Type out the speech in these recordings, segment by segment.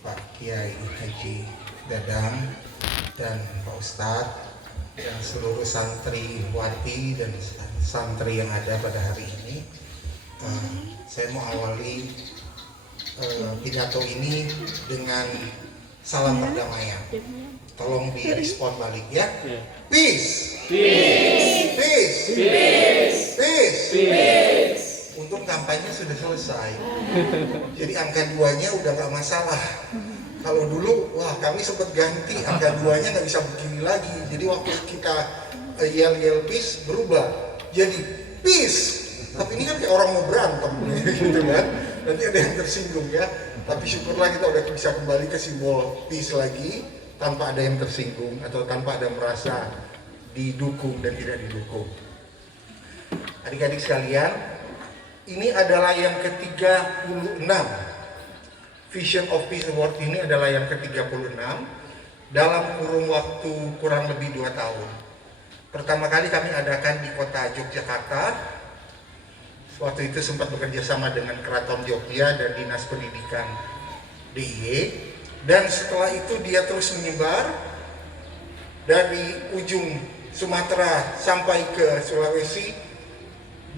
Pak Kiai Haji Dadang dan Pak Ustadz dan seluruh santri wati dan santri yang ada pada hari ini. Saya mau awali pidato ini dengan salam perdamaian. Tolong direspon balik ya. Peace. Peace. Peace. Peace. Peace. Peace. Untung kampanye sudah selesai. Jadi angka 2-nya udah nggak masalah. Kalau dulu, wah kami sempat ganti angka 2-nya nggak bisa begini lagi. Jadi waktu kita yel peace berubah jadi peace. Tapi ini kan kayak orang mau berantem gitu kan. Nanti ada yang tersinggung ya. Tapi syukurlah kita udah bisa kembali ke simbol peace lagi tanpa ada yang tersinggung atau tanpa ada merasa didukung dan tidak didukung. Adik-adik sekalian, ini adalah yang ke-36. Vision of Peace Award ini adalah yang ke-36 dalam kurun waktu kurang lebih 2 tahun. Pertama kali kami adakan di kota Yogyakarta. Waktu itu sempat bekerja sama dengan Keraton Jogja dan Dinas Pendidikan DIY. Dan setelah itu dia terus menyebar dari ujung Sumatera sampai ke Sulawesi,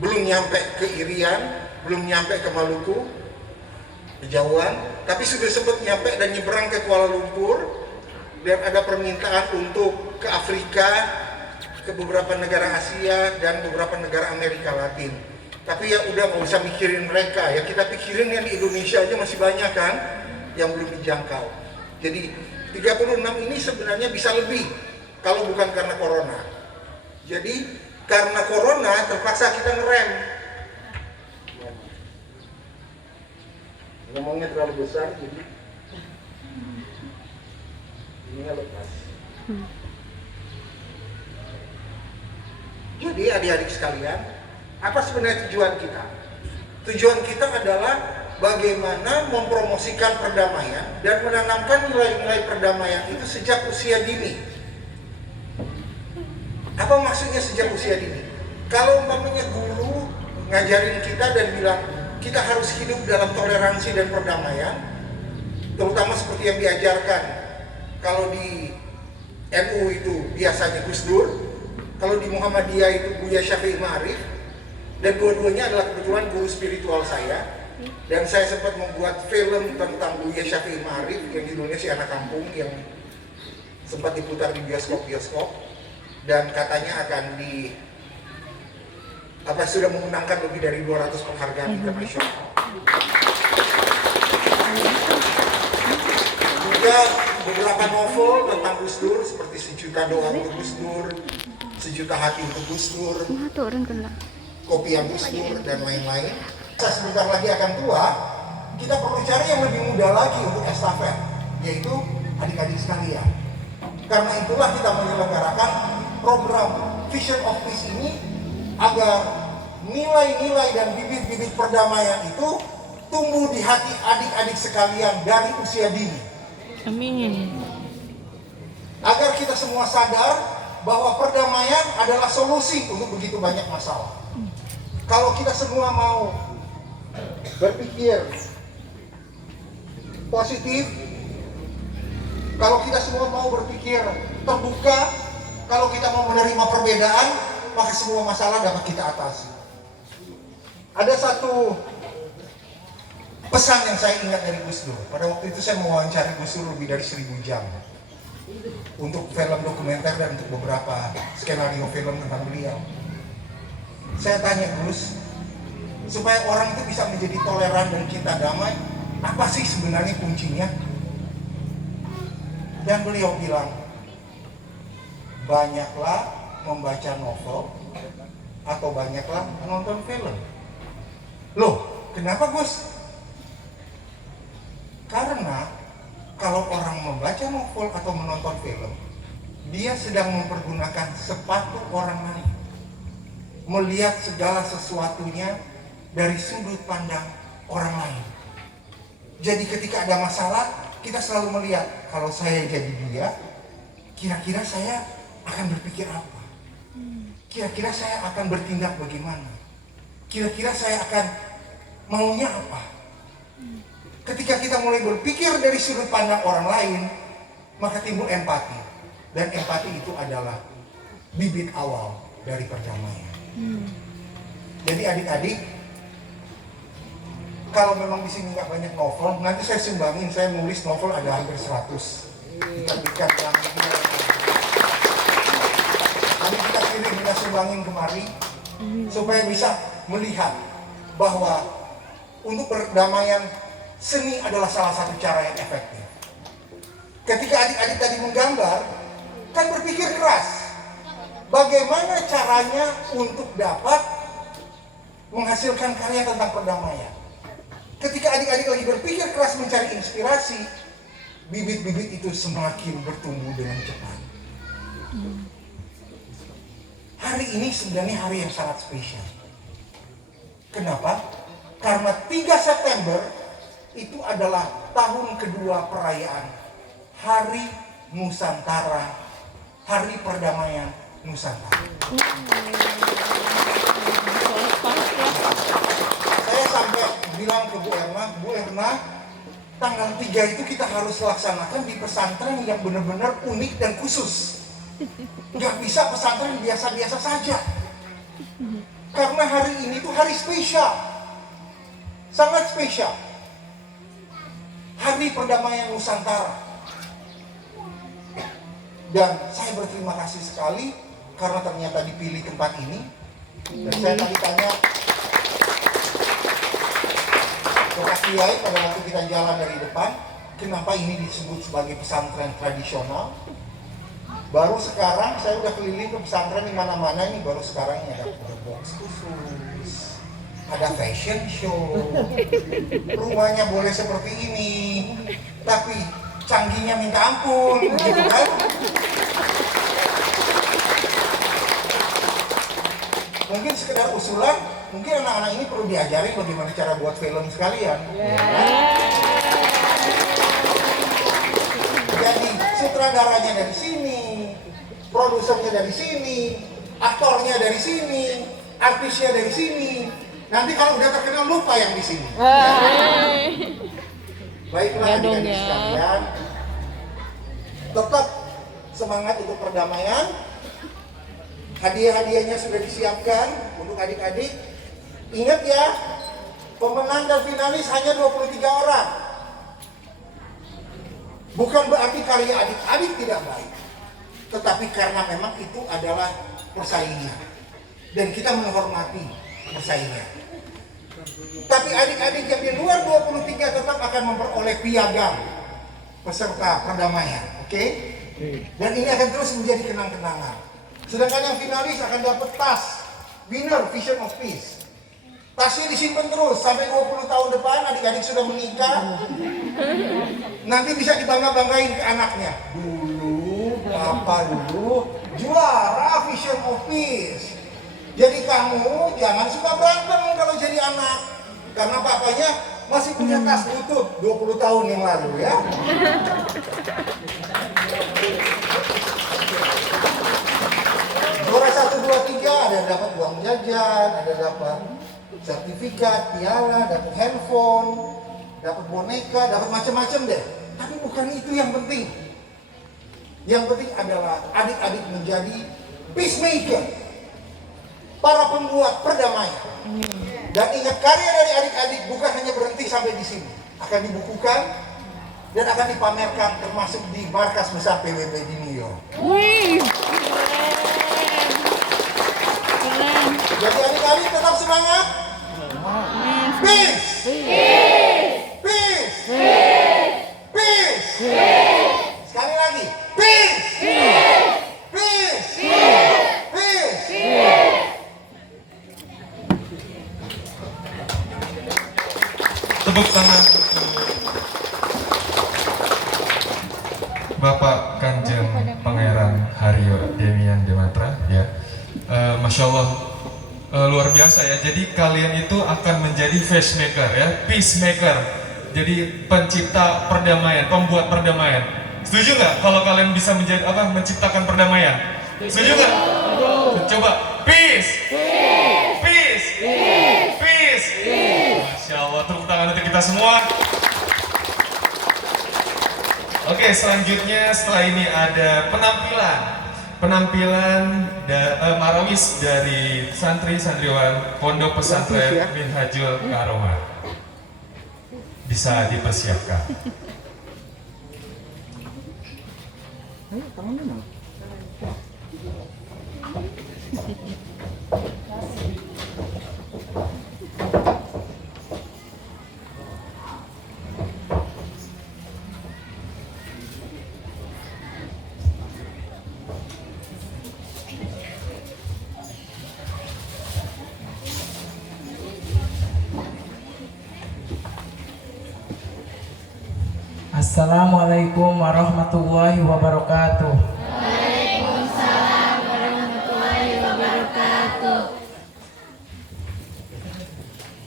belum nyampe ke Irian, belum nyampe ke Maluku, kejauhan, tapi sudah sempat nyampe dan nyebrang ke Kuala Lumpur. Dan ada permintaan untuk ke Afrika, ke beberapa negara Asia dan beberapa negara Amerika Latin. Tapi ya udah nggak usah mikirin mereka, ya kita pikirin yang di Indonesia aja masih banyak kan yang belum dijangkau. Jadi 36 ini sebenarnya bisa lebih kalau bukan karena corona. Jadi karena corona terpaksa kita ngerem. Ngomongnya terlalu besar jadi ininya lepas. Jadi adik-adik sekalian, apa sebenarnya tujuan kita? Tujuan kita adalah bagaimana mempromosikan perdamaian dan menanamkan nilai-nilai perdamaian itu sejak usia dini. Apa maksudnya sejak usia dini? Kalau umpamanya guru ngajarin kita dan bilang kita harus hidup dalam toleransi dan perdamaian, terutama seperti yang diajarkan kalau di NU itu biasanya Gus Dur, kalau di Muhammadiyah itu Buya Syafi'i Ma'arif, dan dua-duanya adalah kebetulan guru spiritual saya. Dan saya sempat membuat film tentang Buya Syafi'i Ma'arif yang judulnya Si Anak Kampung, yang sempat diputar di bioskop-bioskop dan katanya akan sudah memenangkan lebih dari 200 penghargaan internasional. Juga beberapa novel tentang Gus Dur seperti Sejuta Doa untuk Gus Dur, Sejuta Hati untuk Gus Dur, Kopi yang Gus Dur, dan lain-lain. Sebentar lagi akan tua, kita perlu cari yang lebih muda lagi untuk estafet, yaitu adik-adik sekalian. Karena itulah kita menyelenggarakan program Vision of Peace ini agar nilai-nilai dan bibit-bibit perdamaian itu tumbuh di hati adik-adik sekalian dari usia dini. Amin. Agar kita semua sadar bahwa perdamaian adalah solusi untuk begitu banyak masalah. Kalau kita semua mau berpikir positif, kalau kita semua mau berpikir terbuka, kalau kita mau menerima perbedaan, maka semua masalah dapat kita atasi. Ada satu pesan yang saya ingat dari Gus Dur. Pada waktu itu saya mewawancari Gus Dur lebih dari 1000 jam untuk film dokumenter dan untuk beberapa skenario film tentang beliau. Saya tanya, Gus, supaya orang itu bisa menjadi toleran dan cinta damai, apa sih sebenarnya kuncinya? Dan beliau bilang, banyaklah membaca novel atau banyaklah menonton film. Loh, kenapa Gus? Karena kalau orang membaca novel atau menonton film, dia sedang mempergunakan sepatu orang lain, melihat segala sesuatunya dari sudut pandang orang lain. Jadi ketika ada masalah, kita selalu melihat, kalau saya jadi dia, kira-kira saya akan berpikir apa? Kira-kira saya akan bertindak bagaimana? Kira-kira saya akan maunya apa. Ketika kita mulai berpikir dari sudut pandang orang lain, maka timbul empati. Dan empati itu adalah bibit awal dari perdamaian. Jadi adik-adik, kalau memang di sini nggak banyak novel, nanti saya sumbangin, saya nulis novel ada hampir 100. Diterbitkan yang nanti kita kirim, kita sumbangin kemari, supaya bisa melihat bahwa untuk perdamaian, seni adalah salah satu cara yang efektif. Ketika adik-adik tadi menggambar, kan berpikir keras. Bagaimana caranya untuk dapat menghasilkan karya tentang perdamaian? Ketika adik-adik lagi berpikir keras mencari inspirasi, bibit-bibit itu semakin bertumbuh dengan cepat. Hari ini sebenarnya hari yang sangat spesial. Kenapa? Karena 3 September itu adalah tahun kedua perayaan Hari Nusantara, Hari Perdamaian Nusantara. Saya sampai bilang ke Bu Erna, tanggal 3 itu kita harus laksanakan di pesantren yang benar-benar unik dan khusus. Nggak bisa pesantren biasa-biasa saja. Karena hari ini tuh hari spesial. Sangat spesial. Hari Perdamaian Nusantara. Dan saya berterima kasih sekali karena ternyata dipilih tempat ini. Dan saya tadi tanya ke Pak Kiai pada waktu kita jalan dari depan, kenapa ini disebut sebagai pesantren tradisional? Baru sekarang saya udah keliling ke pesantren di mana-mana ini, baru sekarang ini ada box khusus, ada fashion show, rumahnya boleh seperti ini, tapi canggihnya minta ampun, gitu kan? Mungkin sekedar usulan, mungkin anak-anak ini perlu diajarin bagaimana cara buat film sekalian. Jadi sutradaranya dari sini, produsernya dari sini, aktornya dari sini, artisnya dari sini. Nanti kalau udah terkenal lupa yang di sini. Baiklah adik-adik sekalian, tetap semangat untuk perdamaian. Hadiah-hadiahnya sudah disiapkan untuk adik-adik. Ingat ya, pemenang dan finalis hanya 23 orang. Bukan berarti karya adik-adik tidak baik, tetapi karena memang itu adalah persaingan dan kita menghormati persaingan. Tapi adik-adik yang di luar 23 tetap akan memperoleh piagam peserta perdamaian, oke? Dan ini akan terus menjadi kenang-kenangan. Sedangkan yang finalis akan dapat tas winner Vision of Peace. Tasnya disimpan terus sampai 20 tahun depan, adik-adik sudah menikah, nanti bisa dibangga-banggain ke anaknya. Dulu, papa dulu juara Vision of Peace. Jadi kamu jangan suka berantem kalau jadi anak, karena papanya masih punya tas butut 20 tahun yang lalu ya. Juara 1, 2, 3 ada dapat uang jajan, ada dapat sertifikat, piala, dapat handphone, dapat boneka, dapat macam-macam deh. Tapi bukan itu yang penting. Yang penting adalah adik-adik menjadi peacemaker, para pembuat perdamaian. Dan ingat, karya dari adik-adik bukan hanya berhenti sampai di sini, akan dibukukan dan akan dipamerkan termasuk di markas besar PBB di New York. Jadi adik-adik tetap semangat. Peace. Peace. Peace. Sekali lagi. Peace. Peace. Peace. Tepuk tangan Bapak Kanjeng Pangeran Haryo Demian Dematra ya. Masya Allah, luar biasa ya. Jadi kalian itu akan menjadi peacemaker ya, peacemaker. Jadi pencipta perdamaian, pembuat perdamaian. Setuju nggak kalau kalian bisa menjadi apa? Menciptakan perdamaian? Setuju nggak? Coba peace, peace, peace, peace. Masya kita semua. Oke, selanjutnya setelah ini ada penampilan marawis dari santri-santriwan Pondok Pesantren Minhajul Karomah. Bisa dipersiapkan. Assalamualaikum warahmatullahi wabarakatuh. Waalaikumsalam warahmatullahi wabarakatuh.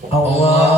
Allah